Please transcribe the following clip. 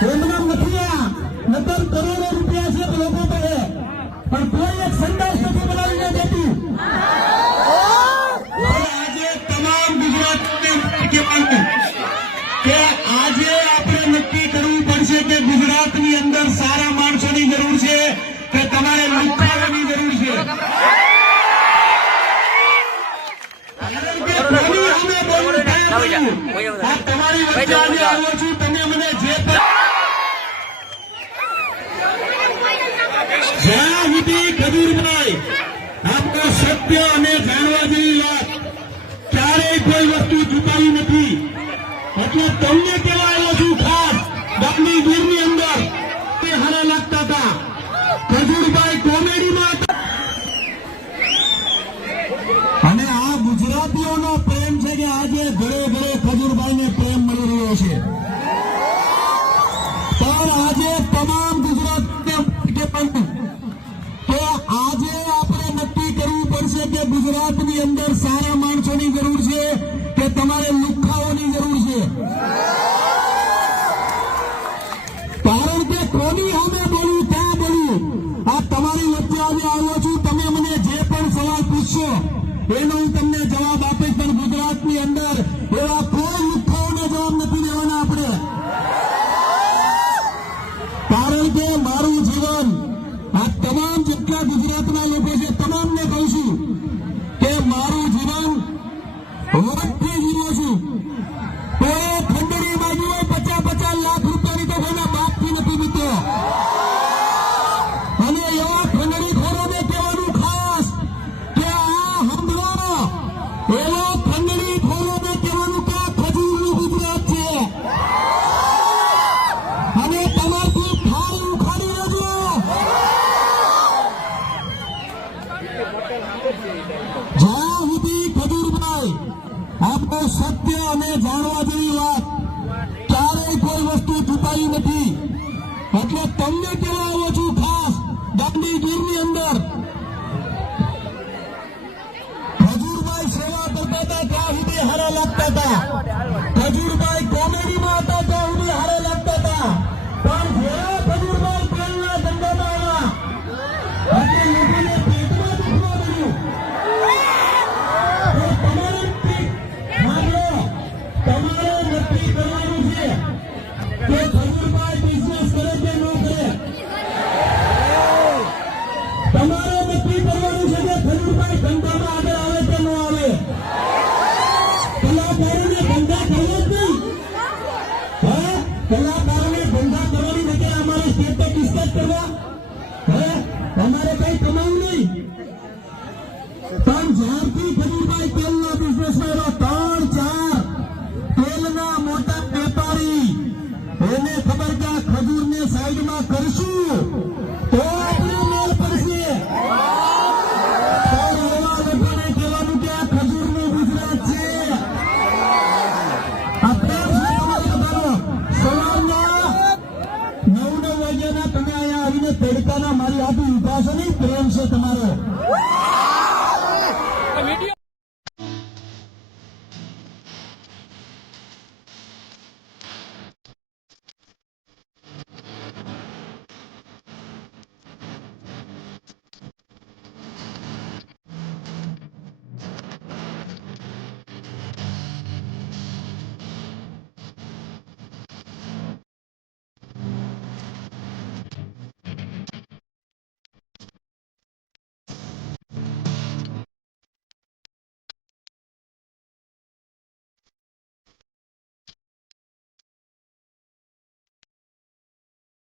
એમના નથી આ નતર કરોડો રૂપિયા છે લોકો પાસે, પણ કોઈ એક સંદાસ નથી બનાવીને દેતું. આજે તમામ ગુજરાતની કે આજે આપણે નક્કી કરવું પડશે કે ગુજરાતની અંદર સારા માણસોની જરૂર છે કે તમારે લુખાવાની જરૂર છે. તમારી વચ્ચે આવ્યો છું, તમે મને જે જ્યાં સુધી ખજૂરભાઈ આપકો સત્ય અને જાણવા જેવી વાત ક્યારેય કોઈ વસ્તુ છુપાવી નથી. એટલે તમને કેવા આવ્યો છું ખાસ ગામની દૂરની અંદર હારા લાગતા હતા. ખજૂરભાઈ કોમેડીમાં હતા અને આ ગુજરાતીઓનો પ્રેમ છે કે આજે ઘરે ઘરે ખજૂરભાઈને પ્રેમ મળી રહ્યો છે. પણ આજે તમામ ગુજરાત કે આજે આપણે નક્કી કરવું પડશે કે ગુજરાતની અંદર સારા માણસોની જરૂર છે કે તમારે લુખ્ખાઓની જરૂર છે. કારણ કે કોની સામે બોલવું ત્યાં બોલવું. આ તમારી વચ્ચે આજે આવ્યો છું, તમે મને જે પણ સવાલ પૂછશો એનો હું તમને જવાબ આપીશ. પણ ગુજરાતની અંદર એવા કોઈ લુખ્ખાઓને જવાબ નથી દેવાના આપણે. કારણ કે મારું જીવન આ તમામ જેટલા ગુજરાતના લોકો છે તમામને કહું છું કે મારું જીવન વખતથી જીવું છું. કોઈ ખંડણી બાજુ હોય 50-50 લાખ રૂપિયાની તો કોઈના બાપથી નથી બીતો. અને એવા ખંડણી ખોરોને કહેવાનું ખાસ કે આ હંભળો, એવા ખંડણી ખોરોને કહેવાનું કે આ ખજૂરનું ગુજરાત છે. અને તમારથી ખાઈ ઉખાડી લેજો. જ્યાં સુધી ખજૂરભાઈ આપકો સત્ય અને જાણવા જેવી વાત ક્યારેય કોઈ વસ્તુ છુપાઈ નથી. એટલે તમને કેવા આવ્યો છું ખાસ ગામની ગીરની અંદર ખજૂરભાઈ સેવા કરતા હતા ત્યાં સુધી હારા લાગતા હતા. ખજૂરભાઈ કોમેડીમાં હતા ત્યાં સુધી હારા લાગતા હતા. પણ જેવા ખજૂરભાઈ તેલના ધંધામાં આવ્યા એટલે લોકોને પેટમાં દુખવા મળ્યું. તમારે નક્કી કરવાનું છે કે ખજૂરભાઈ બિઝનેસ કરે કે ન કરે. તમારે નક્કી કરવાનું છે કે ખજૂરભાઈ ધંધામાં આગળ આવે કે ન આવે. કલાકારોને ધંધા કરવો જ નહીં. કલાકારોને ધંધા કરવાની જગ્યાએ અમારે સ્ટેટે ડિસ્કસ કરવા અમારે કઈ કમાવું નહીં. પણ જ્યારથી ખજૂરભાઈ તેલના બિઝનેસમાં એવા 3-4 તેલના મોટા વેપારી એને ખબર કે આ ખજૂરને સાઈડમાં કરશું તો આપણે મેળ પડશે. પણ એવા લોકોને કહેવાનું કે આ ખજૂરનું ગુજરાત છે. આ પ્રેમ છે તમારો બધાનો. સવારના 9 વાગ્યાના તમે અહીંયા આવીને તડકાના મારી હાથે ઉભા છો નહીં, પ્રેમ છે તમારો.